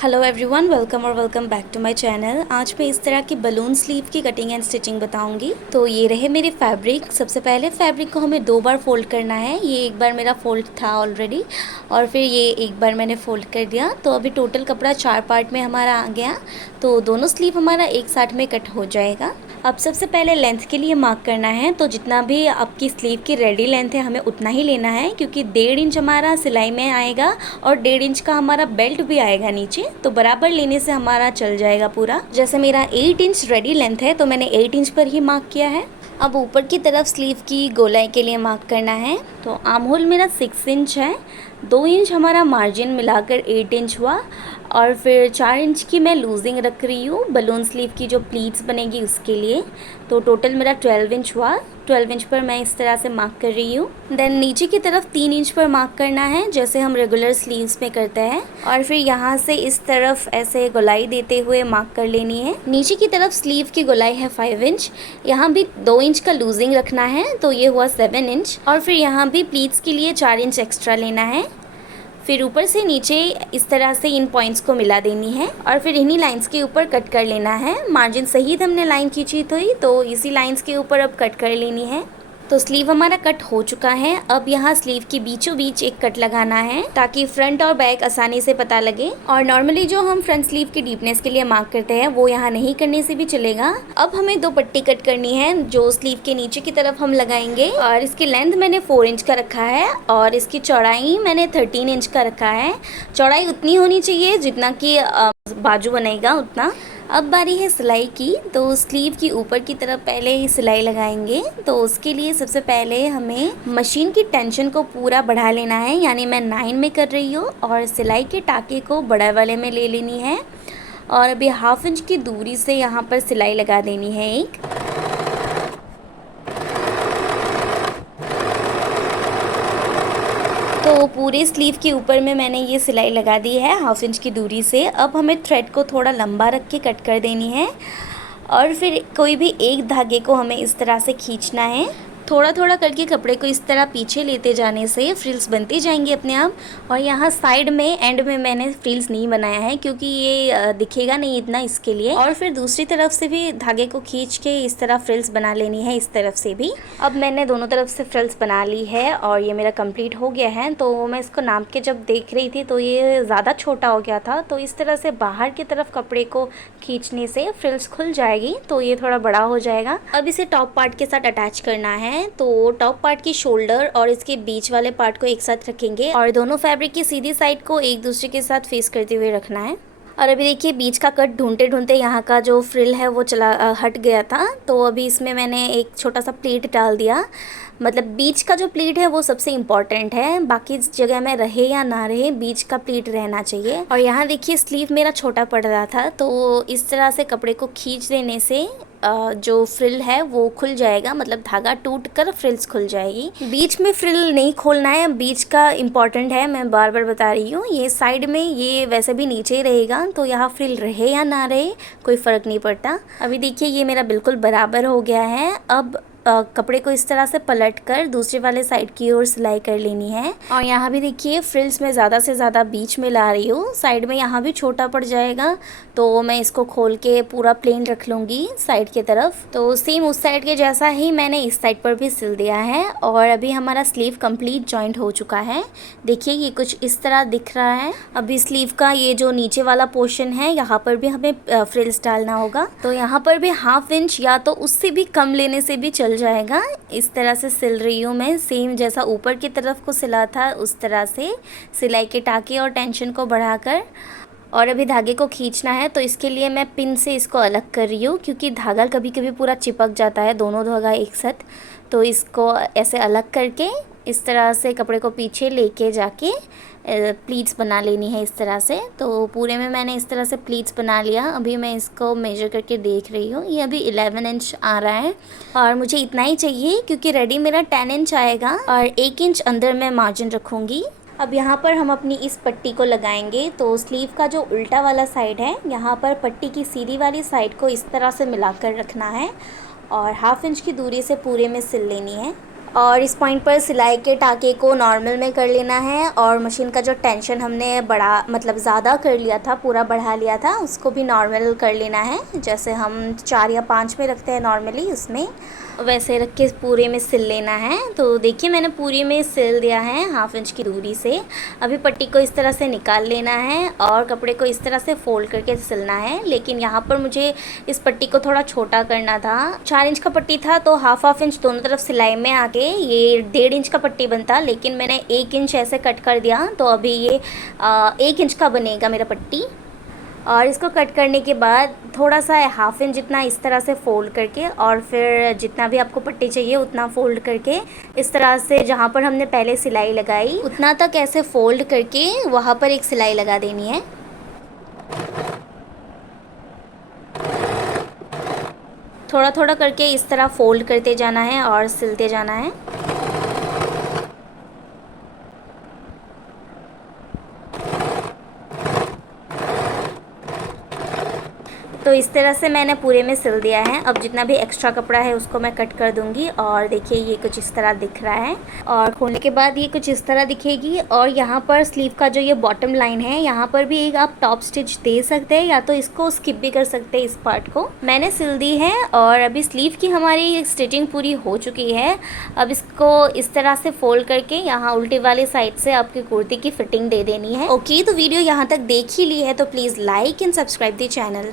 Hello everyone, welcome back to my channel. आज मैं इस तरह की बलून स्लीव की कटिंग एंड स्टिचिंग बताऊंगी। तो ये रहे मेरे फैब्रिक। सबसे पहले फैब्रिक को हमें 2 बार फोल्ड करना है। ये एक बार मेरा फोल्ड था ऑलरेडी और फिर ये एक बार मैंने फोल्ड कर दिया। तो अभी टोटल कपड़ा 4 पार्ट में हमारा आ गया। तो दोनों स्लीव हमारा एक साथ में कट हो जाएगा। अब सबसे पहले लेंथ के लिए मार्क करना है। तो जितना भी आपकी स्लीव की रेडी लेंथ है हमें उतना ही लेना है, क्योंकि 1.5 इंच हमारा सिलाई में आएगा और 1.5 इंच का हमारा बेल्ट भी आएगा नीचे। तो बराबर लेने से हमारा चल जाएगा पूरा। जैसे मेरा 8 इंच रेडी लेंथ है तो मैंने 8 इंच पर ही मार्क किया है। अब ऊपर की तरफ स्लीव की गोलाई के लिए मार्क करना है। तो आर्म होल मेरा 6 इंच है, 2 इंच हमारा मार्जिन मिलाकर 8 इंच हुआ और फिर 4 इंच की मैं लूजिंग रख रही हूँ बलून स्लीव की जो प्लीट्स बनेगी उसके लिए। तो टोटल मेरा 12 इंच हुआ। 12 इंच पर मैं इस तरह से मार्क कर रही हूँ। देन नीचे की तरफ 3 इंच पर मार्क करना है, जैसे हम रेगुलर स्लीव्स में करते हैं। और फिर यहाँ से इस तरफ ऐसे गोलाई देते हुए मार्क कर लेनी है। नीचे की तरफ स्लीव की गोलाई है 5 इंच। यहाँ भी 2 इंच का लूजिंग रखना है, तो ये हुआ 7 इंच। और फिर यहाँ भी प्लीट्स के लिए 4 इंच एक्स्ट्रा लेना है। फिर ऊपर से नीचे इस तरह से इन पॉइंट्स को मिला देनी है और फिर इन्हीं लाइंस के ऊपर कट कर लेना है। मार्जिन सहित हमने लाइन खींची थी, तो इसी लाइंस के ऊपर अब कट कर लेनी है। तो स्लीव हमारा कट हो चुका है। अब यहाँ स्लीव के बीचों बीच एक कट लगाना है ताकि फ्रंट और बैक आसानी से पता लगे। और नॉर्मली जो हम फ्रंट स्लीव की डीपनेस के लिए मार्क करते हैं वो यहाँ नहीं करने से भी चलेगा। अब हमें 2 पट्टी कट करनी है जो स्लीव के नीचे की तरफ हम लगाएंगे। और इसकी लेंथ मैंने 4 इंच का रखा है और इसकी चौड़ाई मैंने 13 इंच का रखा है। चौड़ाई उतनी होनी चाहिए जितना कि बाजू बनेगा उतना। अब बारी है सिलाई की। तो स्लीव की ऊपर की तरफ पहले ही सिलाई लगाएंगे। तो उसके लिए सबसे पहले हमें मशीन की टेंशन को पूरा बढ़ा लेना है, यानी मैं 9 में कर रही हूँ और सिलाई के टाके को बड़ा वाले में ले लेनी है। और अभी 1/2 इंच की दूरी से यहाँ पर सिलाई लगा देनी है एक। तो पूरे स्लीव के ऊपर में मैंने ये सिलाई लगा दी है 1/2 इंच की दूरी से। अब हमें थ्रेड को थोड़ा लंबा रख के कट कर देनी है और फिर कोई भी एक धागे को हमें इस तरह से खींचना है। थोड़ा थोड़ा करके कपड़े को इस तरह पीछे लेते जाने से फ्रिल्स बनती जाएंगी अपने आप। और यहाँ साइड में एंड में मैंने फ्रिल्स नहीं बनाया है क्योंकि ये दिखेगा नहीं इतना, इसके लिए। और फिर दूसरी तरफ से भी धागे को खींच के इस तरह फ्रिल्स बना लेनी है, इस तरफ से भी। अब मैंने दोनों तरफ से फ्रिल्स बना ली है और ये मेरा कंप्लीट हो गया है। तो मैं इसको नाप के जब देख रही थी तो ये ज़्यादा छोटा हो गया था। तो इस तरह से बाहर की तरफ कपड़े को खींचने से फ्रिल्स खुल जाएगी, तो ये थोड़ा बड़ा हो जाएगा। अब इसे टॉप पार्ट के साथ अटैच करना है। तो टॉप पार्ट की शोल्डर और इसके बीच वाले पार्ट को एक साथ रखेंगे और दोनों फैब्रिक की सीधी साइड को एक दूसरे के साथ फेस करते हुए रखना है। और अभी देखिए बीच का कट ढूंढते ढूंढते यहाँ का जो फ्रिल है वो हट गया था। तो अभी इसमें मैंने एक छोटा सा प्लीट डाल दिया। मतलब बीच का जो प्लीट है वो सबसे इम्पॉर्टेंट है, बाकी जगह में रहे या ना रहे बीच का प्लीट रहना चाहिए। और यहाँ देखिए स्लीव मेरा छोटा पड़ रहा था, तो इस तरह से कपड़े को खींच देने से जो फ्रिल है वो खुल जाएगा, मतलब धागा टूट कर फ्रिल्स खुल जाएगी। बीच में फ्रिल नहीं खोलना है, बीच का इम्पॉर्टेंट है, मैं बार बार बता रही हूँ। ये साइड में ये वैसे भी नीचे ही रहेगा, तो यहाँ फ्रिल रहे या ना रहे कोई फ़र्क नहीं पड़ता। अभी देखिए ये मेरा बिल्कुल बराबर हो गया है। अब कपड़े को इस तरह से पलट कर दूसरे वाले साइड की ओर सिलाई कर लेनी है। और यहाँ भी देखिए फ्रिल्स में ज़्यादा से ज़्यादा बीच में ला रही हूँ, साइड में यहाँ भी छोटा पड़ जाएगा, तो मैं इसको खोल के पूरा प्लेन रख लूँगी साइड की तरफ। तो सेम उस साइड के जैसा ही मैंने इस साइड पर भी सिल दिया है। और अभी हमारा स्लीव कंप्लीट जॉइंट हो चुका है। देखिए ये कुछ इस तरह दिख रहा है। अभी स्लीव का ये जो नीचे वाला पोर्शन है यहाँ पर भी हमें फ्रिल्स डालना होगा। तो यहाँ पर भी 1/2 इंच या तो उससे भी कम लेने से भी चल जाएगा। इस तरह से सिल रही हूँ मैं, सेम जैसा ऊपर की तरफ को सिला था उस तरह से सिलाई के टाके और टेंशन को बढ़ाकर। और अभी धागे को खींचना है, तो इसके लिए मैं पिन से इसको अलग कर रही हूँ, क्योंकि धागा कभी कभी पूरा चिपक जाता है दोनों धागा एक साथ। तो इसको ऐसे अलग करके इस तरह से कपड़े को पीछे लेके जाके प्लीट्स बना लेनी है इस तरह से। तो पूरे में मैंने इस तरह से प्लीट्स बना लिया। अभी मैं इसको मेजर करके देख रही हूँ, ये अभी 11 इंच आ रहा है और मुझे इतना ही चाहिए क्योंकि रेडी मेरा 10 इंच आएगा और 1 इंच अंदर मैं मार्जिन रखूँगी। अब यहाँ पर हम अपनी इस पट्टी को लगाएंगे। तो स्लीव का जो उल्टा वाला साइड है यहाँ पर पट्टी की सीधी वाली साइड को इस तरह से मिलाकर रखना है और 1/2 इंच की दूरी से पूरे में सिल लेनी है। और इस पॉइंट पर सिलाई के टाके को नॉर्मल में कर लेना है और मशीन का जो टेंशन हमने बड़ा मतलब ज़्यादा कर लिया था, पूरा बढ़ा लिया था, उसको भी नॉर्मल कर लेना है। जैसे हम 4 या 5 में रखते हैं नॉर्मली, उसमें वैसे रख के पूरे में सिल लेना है। तो देखिए मैंने पूरे में सिल दिया है 1/2 इंच की दूरी से। अभी पट्टी को इस तरह से निकाल लेना है और कपड़े को इस तरह से फ़ोल्ड करके सिलना है। लेकिन यहाँ पर मुझे इस पट्टी को थोड़ा छोटा करना था। 4 इंच का पट्टी था तो 1/2 इंच दोनों तरफ सिलाई में आके ये 1.5 इंच का पट्टी बनता, लेकिन मैंने 1 इंच ऐसे कट कर दिया, तो अभी ये 1 इंच का बनेगा मेरा पट्टी। और इसको कट करने के बाद थोड़ा सा 1/2 इंच जितना इस तरह से फ़ोल्ड करके और फिर जितना भी आपको पट्टी चाहिए उतना फ़ोल्ड करके इस तरह से जहाँ पर हमने पहले सिलाई लगाई उतना तक ऐसे फ़ोल्ड करके वहाँ पर एक सिलाई लगा देनी है। थोड़ा थोड़ा करके इस तरह फ़ोल्ड करते जाना है और सिलते जाना है। तो इस तरह से मैंने पूरे में सिल दिया है। अब जितना भी एक्स्ट्रा कपड़ा है उसको मैं कट कर दूंगी और देखिए ये कुछ इस तरह दिख रहा है और खोलने के बाद ये कुछ इस तरह दिखेगी। और यहाँ पर स्लीव का जो ये बॉटम लाइन है यहाँ पर भी एक आप टॉप स्टिच दे सकते हैं या तो इसको स्किप भी कर सकते हैं। इस पार्ट को मैंने सिल दी है और अभी स्लीव की हमारी स्टिचिंग पूरी हो चुकी है। अब इसको इस तरह से फोल्ड करके यहाँ उल्टी वाली साइड से आपकी कुर्ती की फिटिंग दे देनी है। ओके, तो वीडियो यहाँ तक देख ही ली है तो please like and subscribe the channel.